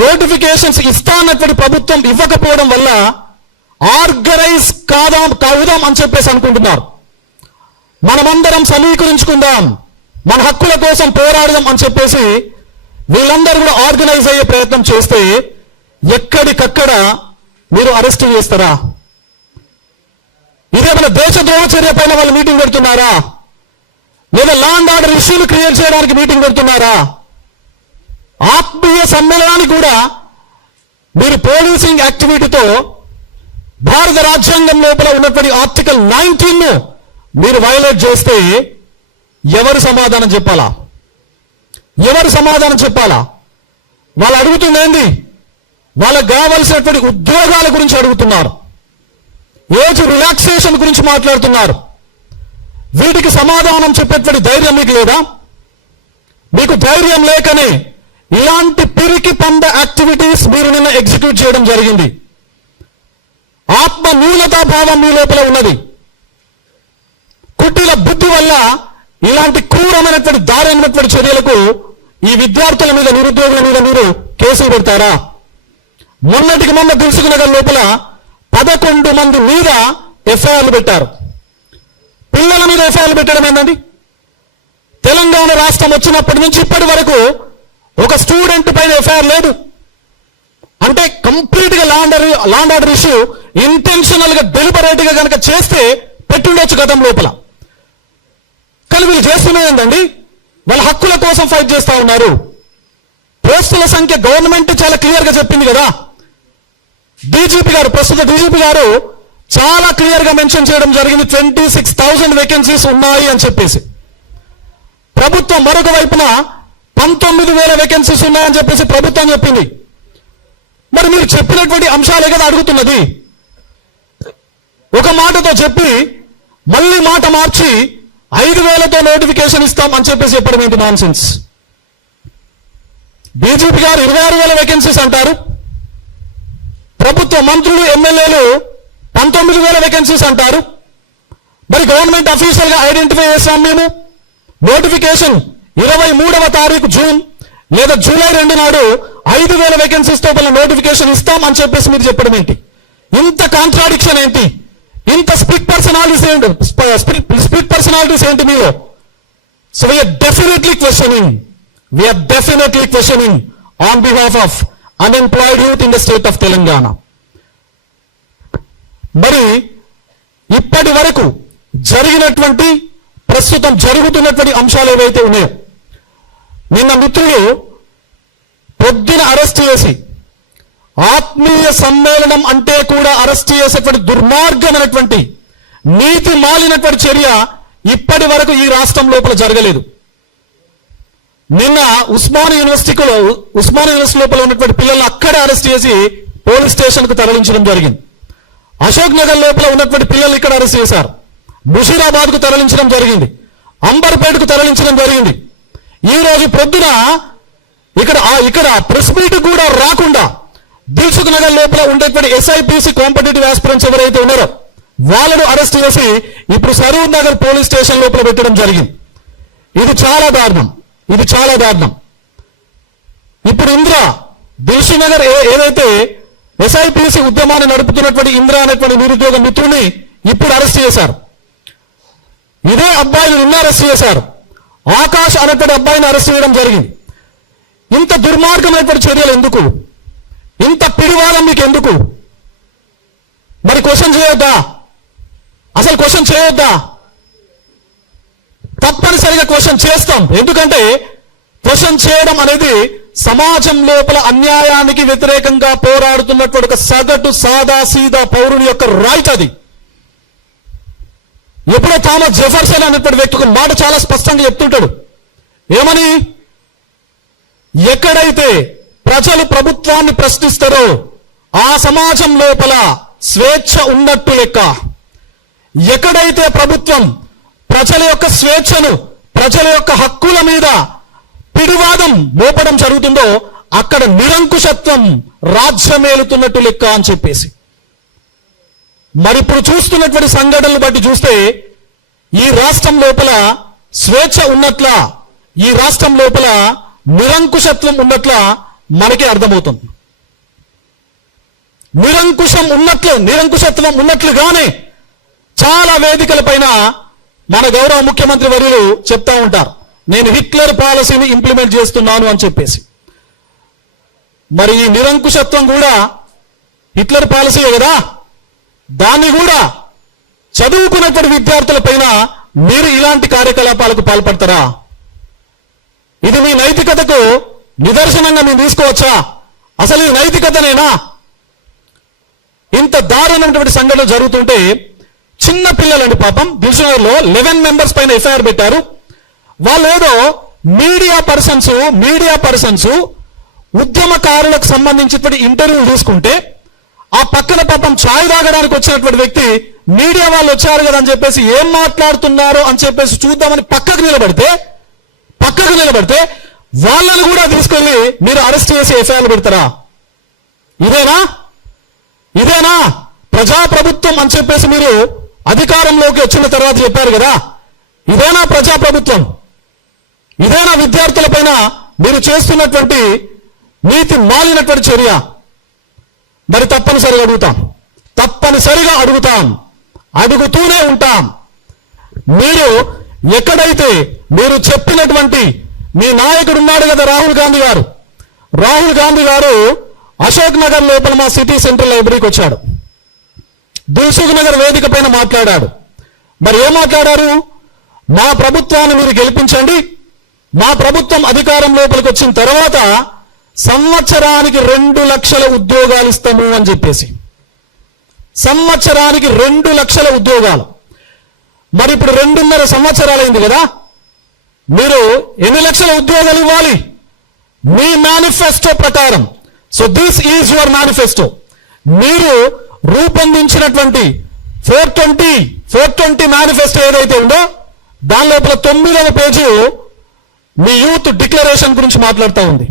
Notifications ఇస్తానటువంటి ప్రభుత్వం ఇవ్వకపోవడం వల్ల ఆర్గనైజ్ కావుదాం అని చెప్పేసి అనుకుంటున్నారు. మనమందరం సమీకరించుకుందాం, మన హక్కుల కోసం పోరాడదాం అని చెప్పేసి వీళ్ళందరూ కూడా ఆర్గనైజ్ అయ్యే ప్రయత్నం చేస్తే ఎక్కడికక్కడ మీరు అరెస్ట్ చేస్తారా? ఇదేమైనా దేశద్రోహ చర్య పైన వాళ్ళు మీటింగ్ పెడుతున్నారా? లేదా లా అండ్ ఆర్డర్ ఇష్యూలు క్రియేట్ చేయడానికి మీటింగ్ పెడుతున్నారా? ఆత్మీయ సమ్మేళనానికి కూడా మీరు పోలీసింగ్ యాక్టివిటీతో భారత రాజ్యాంగం లోపల ఉన్నటువంటి ఆర్టికల్ 19 మీరు వైలేట్ చేస్తే ఎవరు సమాధానం చెప్పాలా? ఎవరు సమాధానం చెప్పాలా? వాళ్ళు అడుగుతుందేంది? వాళ్ళకు కావలసినటువంటి ఉద్యోగాల గురించి అడుగుతున్నారు, ఏజ్ రిలాక్సేషన్ గురించి మాట్లాడుతున్నారు. వీటికి సమాధానం చెప్పేటువంటి ధైర్యం మీకు లేదా? మీకు ధైర్యం లేకనే ఇలాంటి పిరికి పంద యాక్టివిటీస్ మీరు నిన్న ఎగ్జిక్యూట్ చేయడం జరిగింది. ఆత్మ న్యూనతా భావం మీ లోపల ఉన్నది. కుట్టిల బుద్ధి వల్ల ఇలాంటి క్రూరమైనటువంటి దారుణమైనటువంటి చర్యలకు ఈ విద్యార్థుల మీద, నిరుద్యోగుల మీద మీరు కేసులు పెడతారా? మొన్నటికి మొన్న దిల్సుఖ్నగర్ లోపల 11 మంది మీద ఎఫ్ఐఆర్లు పెట్టారు. పిల్లల మీద ఎఫ్ఐఆర్లు పెట్టడం ఏంటండి? తెలంగాణ రాష్ట్రం వచ్చినప్పటి నుంచి ఇప్పటి వరకు ఒక స్టూడెంట్ పైన ఎఫ్ఐఆర్ లేదు. అంటే కంప్లీట్ గా law and order issue intentional గా డెలిబరేట్ గా కనుక చేస్తే పెట్టుండొచ్చు గతం లోపల. కానీ వీళ్ళు చేస్తున్నది ఏంటండి? వాళ్ళ హక్కుల కోసం ఫైట్ చేస్తా ఉన్నారు. పోస్టుల సంఖ్య గవర్నమెంట్ చాలా క్లియర్ గా చెప్పింది కదా. డీజీపీ గారు, ప్రస్తుత డీజీపీ గారు చాలా క్లియర్ గా మెన్షన్ చేయడం జరిగింది, 26,000 వేకెన్సీస్ ఉన్నాయి అని చెప్పేసి. ప్రభుత్వం మరొక వైపున 19,000 వేకెన్సీస్ ఉన్నాయని చెప్పేసి ప్రభుత్వం చెప్పింది. మరి మీరు చెప్పినటువంటి అంశాలే కదా అడుగుతున్నది. ఒక మాటతో చెప్పి మళ్ళీ మాట మార్చి 5,000తో నోటిఫికేషన్ ఇస్తాం అని చెప్పేసి చెప్పడం ఏంటి? Non sense. డీజీపీ గారు 26,000 వేకెన్సీస్ అంటారు, ప్రభుత్వ మంత్రులు, ఎమ్మెల్యేలు 19,000 వేకెన్సీస్ అంటారు. మరి గవర్నమెంట్ అఫీషియల్ గా ఐడెంటిఫై చేస్తాం మేము. నోటిఫికేషన్ 23వ తారీఖు జూన్ లేదా జూలై 2 నాడు 5,000 వేకెన్సీస్ తో నోటిఫికేషన్ ఇస్తాం అని చెప్పేసి మీరు చెప్పడం ఏంటి? ఇంత కాంట్రాడిక్షన్ ఏంటి? ఇంత స్ప్లిట్ పర్సనాలిటీస్ ఏంటి మీలో? So we are definitely questioning on behalf of unemployed youth in the state of Telangana. మరి ఇప్పటి వరకు జరిగినటువంటి, ప్రస్తుతం జరుగుతున్నటువంటి అంశాలు ఏవైతే ఉన్నాయో, నిన్న మిత్రులు పొద్దున అరెస్ట్ చేసి ఆత్మీయ సమ్మేళనం అంటే కూడా అరెస్ట్ చేసేటువంటి దుర్మార్గమైనటువంటి, నీతి మాలినటువంటి చర్య ఇప్పటి వరకు ఈ రాష్ట్రం లోపల జరగలేదు. నిన్న ఉస్మానియా యూనివర్సిటీ లోపల ఉన్నటువంటి పిల్లల్ని అక్కడే అరెస్ట్ చేసి పోలీస్ స్టేషన్ కు తరలించడం జరిగింది. అశోక్ నగర్ లోపల ఉన్నటువంటి పిల్లల్ని ఇక్కడ అరెస్ట్ చేశారు. ముషీరాబాద్ కు తరలించడం జరిగింది. అంబర్పేటకు తరలించడం జరిగింది. ఈ రోజు పొద్దున ఇక్కడ ప్రెస్ మీట్ కూడా రాకుండా దిల్సుఖ్నగర్ లోపల ఉండేటువంటి ఎస్ఐపిసి కాంపిటేటివ్ ఆస్పిరెంట్స్ ఎవరైతే ఉన్నారో వాళ్ళను అరెస్ట్ చేసి ఇప్పుడు సరూర్ నగర్ పోలీస్ స్టేషన్ లోపల పెట్టడం జరిగింది. ఇది చాలా దారుణం. ఇప్పుడు దిల్సుఖ్నగర్ ఏదైతే ఎస్ఐపిసి ఉద్యమాన్ని నడుపుతున్నటువంటి ఇంద్ర అనేటువంటి నిరుద్యోగ మిత్రుని ఇప్పుడు అరెస్ట్ చేశారు. ఇదే అబ్బాయిని నిన్న అరెస్ట్ చేశారు. ఆకాష్ అనేటువంటి అబ్బాయిని అరెస్ట్ చేయడం జరిగింది. ఇంత దుర్మార్గమైనటువంటి చర్యలు ఎందుకు? ఇంత పిడివాదం మీకు ఎందుకు? మరి క్వశ్చన్ చేయొద్దా? అసలు క్వశ్చన్ చేయొద్దా? తప్పనిసరిగా క్వశ్చన్ చేస్తాం. ఎందుకంటే క్వశ్చన్ చేయడం అనేది సమాజం లోపల అన్యాయానికి వ్యతిరేకంగా పోరాడుతున్నటువంటి ఒక సగటు సాదా సీదా పౌరుని యొక్క రైట్ అది. ఎప్పుడో థామస్ జెఫర్సన్ అనేటువంటి వ్యక్తి ఒక మాట చాలా స్పష్టంగా చెప్తుంటాడు. ఏమని? ఎక్కడైతే ప్రజలు ప్రభుత్వాన్ని ప్రశ్నిస్తారో ఆ సమాజం లోపల స్వేచ్ఛ ఉన్నట్టు లెక్క. ఎక్కడైతే ప్రభుత్వం ప్రజల యొక్క స్వేచ్ఛను, ప్రజల యొక్క హక్కుల మీద పిడివాదం మోపడం జరుగుతుందో అక్కడ నిరంకుశత్వం రాజ్యమేలుతున్నట్టు లెక్క అని చెప్పేసి. మరి ఇప్పుడు చూస్తున్నటువంటి సంఘటనలు బట్టి చూస్తే ఈ రాష్ట్రం లోపల స్వేచ్ఛ ఉన్నట్ల, ఈ రాష్ట్రం లోపల నిరంకుశత్వం ఉన్నట్ల మనకి అర్థమవుతుంది. నిరంకుశత్వం ఉన్నట్లుగానే చాలా వేదికలపైన మన గౌరవ ముఖ్యమంత్రి వర్యులు చెప్తా ఉంటారు, నేను హిట్లర్ పాలసీని ఇంప్లిమెంట్ చేస్తున్నాను అని చెప్పేసి. మరి ఈ నిరంకుశత్వం కూడా హిట్లర్ పాలసీయే కదా, దాన్ని కూడా చదువుకున్నటువంటి విద్యార్థులపైన మీరు ఇలాంటి కార్యకలాపాలకు పాల్పడతారా? ఇది మీ నైతికతకు నిదర్శనంగా మీరు తీసుకోవచ్చా? అసలు ఈ నైతికతనేనా? ఇంత దారుణమైనటువంటి సంఘటనలు జరుగుతుంటే చిన్న పిల్లలండి పాపం దిల్సుఖ్నగర్లో 11 మెంబర్స్ పైన ఎఫ్ఐఆర్ పెట్టారు. వాళ్ళు ఏదో మీడియా పర్సన్స్ ఉద్యమకారులకు సంబంధించినటువంటి ఇంటర్వ్యూలు తీసుకుంటే ఆ పక్కన పాపం ఛాయ్ తాగడానికి వచ్చినటువంటి వ్యక్తి మీడియా వాళ్ళు వచ్చారు కదా అని చెప్పేసి ఏం మాట్లాడుతున్నారో అని చెప్పేసి చూద్దామని పక్కకు నిలబడితే వాళ్ళని కూడా తీసుకెళ్లి మీరు అరెస్ట్ చేసి ఎఫ్ఐఆర్లు పెడతారా? ఇదేనా ప్రజాప్రభుత్వం అని చెప్పేసి మీరు అధికారంలోకి వచ్చిన తర్వాత చెప్పారు కదా, ఇదేనా ప్రజాప్రభుత్వం? ఇదేనా విద్యార్థులపైన మీరు చేస్తున్నటువంటి నీతి మాలినటువంటి చర్య? మరి తప్పనిసరిగా అడుగుతాం, అడుగుతూనే ఉంటాం. మీరు ఎక్కడైతే మీరు చెప్పినటువంటి మీ నాయకుడు ఉన్నాడు కదా రాహుల్ గాంధీ గారు అశోక్ నగర్ లోపల మా సిటీ సెంట్రల్ లైబ్రరీకి వచ్చాడు. దిల్సుఖ్నగర్ వేదిక పైన మాట్లాడాడు. మరి ఏం మాట్లాడారు? మా ప్రభుత్వాన్ని మీరు గెలిపించండి, మా ప్రభుత్వం అధికారం లోపలికి వచ్చిన తర్వాత సంవత్సరానికి 2 లక్షల ఉద్యోగాలు ఇస్తాము అని చెప్పేసి. సంవత్సరానికి 2 లక్షల ఉద్యోగాలు. మరి ఇప్పుడు 2.5 సంవత్సరాలైంది కదా, మీరు ఎన్ని లక్షల ఉద్యోగాలు ఇవ్వాలి మీ మేనిఫెస్టో ప్రకారం? So this is your manifesto. మీరు రూపొందించినటువంటి 420 మేనిఫెస్టో ఏదైతే ఉందో దాని లోపల 9వ పేజీ మీ యూత్ డిక్లరేషన్ గురించి మాట్లాడుతూ ఉంది.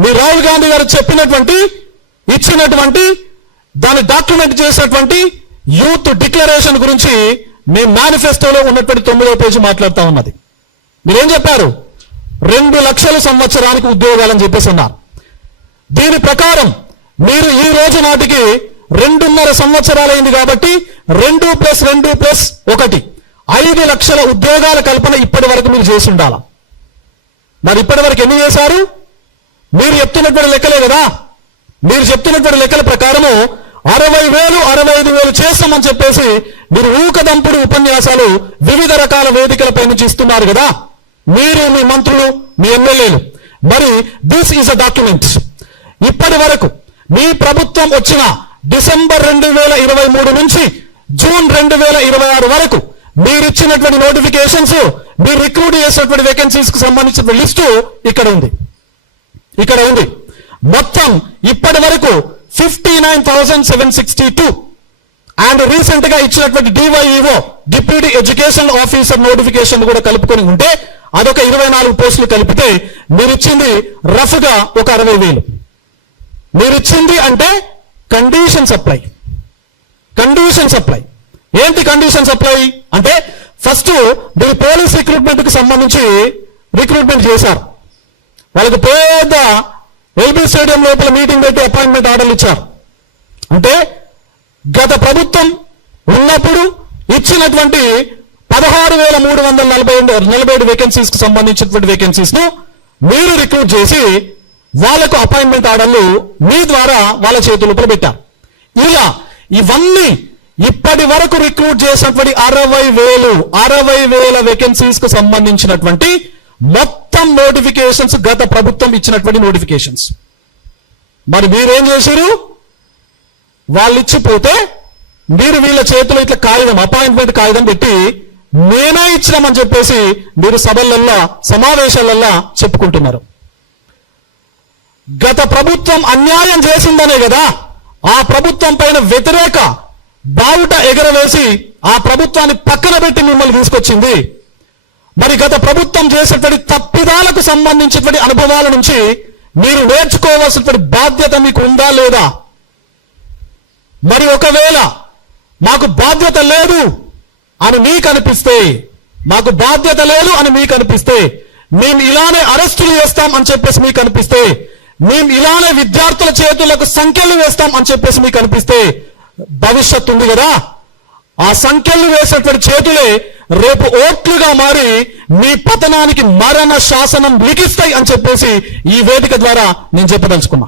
మీ రాహుల్ గాంధీ గారు ఇచ్చినటువంటి దాన్ని డాక్యుమెంట్ చేసినటువంటి యూత్ డిక్లరేషన్ గురించి మీ మేనిఫెస్టోలో ఉన్నటువంటి 9వ పేజీ మాట్లాడుతూ ఉన్నది. మీరేం చెప్పారు? 2 లక్షల సంవత్సరానికి ఉద్యోగాలని చెప్పేసి అన్నారు. దీని ప్రకారం మీరు ఈ రోజు నాటికి 2.5 సంవత్సరాలైంది కాబట్టి 2+2+1 5 లక్షల ఉద్యోగాల కల్పన ఇప్పటి వరకు మీరు చేసి ఉండాలా? మరి ఇప్పటి వరకు ఎన్ని చేశారు? మీరు చెప్తున్నటువంటి లెక్కలే కదా. మీరు చెప్తున్నటువంటి లెక్కల ప్రకారము 60,000 65,000 చేస్తామని చెప్పేసి మీరు ఊకదంపుడు ఉపన్యాసాలు వివిధ రకాల వేదికలపై నుంచి ఇస్తున్నారు కదా, మీరు, మీ మంత్రులు, మీ ఎమ్మెల్యేలు. మరి దిస్ ఈజ్ అ డాక్యుమెంట్. ఇప్పటి వరకు మీ ప్రభుత్వం వచ్చిన డిసెంబర్ 2023 నుంచి జూన్ 2026 వరకు మీరు ఇచ్చినటువంటి నోటిఫికేషన్స్, మీరు రిక్రూట్ చేసినటువంటి వేకెన్సీస్ కు సంబంధించిన లిస్టు ఇక్కడ ఉంది. మొత్తం ఇప్పటి వరకు 59,762 అండ్ రీసెంట్ గా ఇచ్చినటువంటి DyEO deputy education officer notification కూడా కలుపుకొని ఉంటే అదొక 24 పోస్టులు కలిపితే మీరు ఇచ్చింది రఫ్ గా ఒక 60,000. మీరు ఇచ్చింది అంటే కండిషన్ సప్లై. ఏంటి కండిషన్ సప్లై అంటే? ఫస్ట్ మీరు పోలీస్ రిక్రూట్మెంట్ కి సంబంధించి రిక్రూట్మెంట్ చేశారు. వాళ్ళకి పెద్ద ఎల్బీ స్టేడియం లోపల మీటింగ్ పెట్టి అపాయింట్మెంట్ ఆర్డర్లు ఇచ్చారు. అంటే గత ప్రభుత్వం ఉన్నప్పుడు ఇచ్చినటువంటి 16,347 వేకెన్సీస్ కు సంబంధించినటువంటి వేకెన్సీస్ ను మీరు రిక్రూట్ చేసి వాళ్లకు అపాయింట్మెంట్ ఆర్డర్లు మీ ద్వారా వాళ్ళ చేతుల్లో పెట్టారు. ఇవన్నీ ఇప్పటి వరకు రిక్రూట్ చేసినటువంటి 60,000 వేకెన్సీస్ కు సంబంధించినటువంటి మొత్తం నోటిఫికేషన్స్ గత ప్రభుత్వం ఇచ్చినటువంటి నోటిఫికేషన్స్. మరి మీరేం చేశారు? వాళ్ళు ఇచ్చిపోతే మీరు వీళ్ళ చేతులు ఇట్లా కాగితం, అపాయింట్మెంట్ కాగితం పెట్టి నేనే ఇచ్చినామని చెప్పేసి మీరు సభలల్లా, సమావేశాలల్లా చెప్పుకుంటున్నారు. గత ప్రభుత్వం అన్యాయం చేసిందనే కదా ఆ ప్రభుత్వం పైన వ్యతిరేక బావుట ఎగరవేసి ఆ ప్రభుత్వాన్ని పక్కన పెట్టి మిమ్మల్ని తీసుకొచ్చింది. మరి గత ప్రభుత్వం చేసేటువంటి తప్పిదాలకు సంబంధించినటువంటి అనుభవాల నుంచి మీరు నేర్చుకోవాల్సినటువంటి బాధ్యత మీకు ఉందా లేదా? మరి ఒకవేళ మాకు బాధ్యత లేదు అని మీకు అనిపిస్తే, మేము ఇలానే అరెస్టులు చేస్తాం అని చెప్పేసి మీకు అనిపిస్తే మేము ఇలానే విద్యార్థుల చేతులకు సంఖ్యలు వేస్తాం అని చెప్పేసి మీకు అనిపిస్తే భవిష్యత్తు ఉంది కదా, ఆ సంఖ్యలు వేసినటువంటి చేతులే రేపు ఓట్లుగా మారి మీ పతనానికి మరణ శాసనం లిఖిస్తాయి అని చెప్పేసి ఈ వేదిక ద్వారా నేను చెప్పదలుచుకున్నా.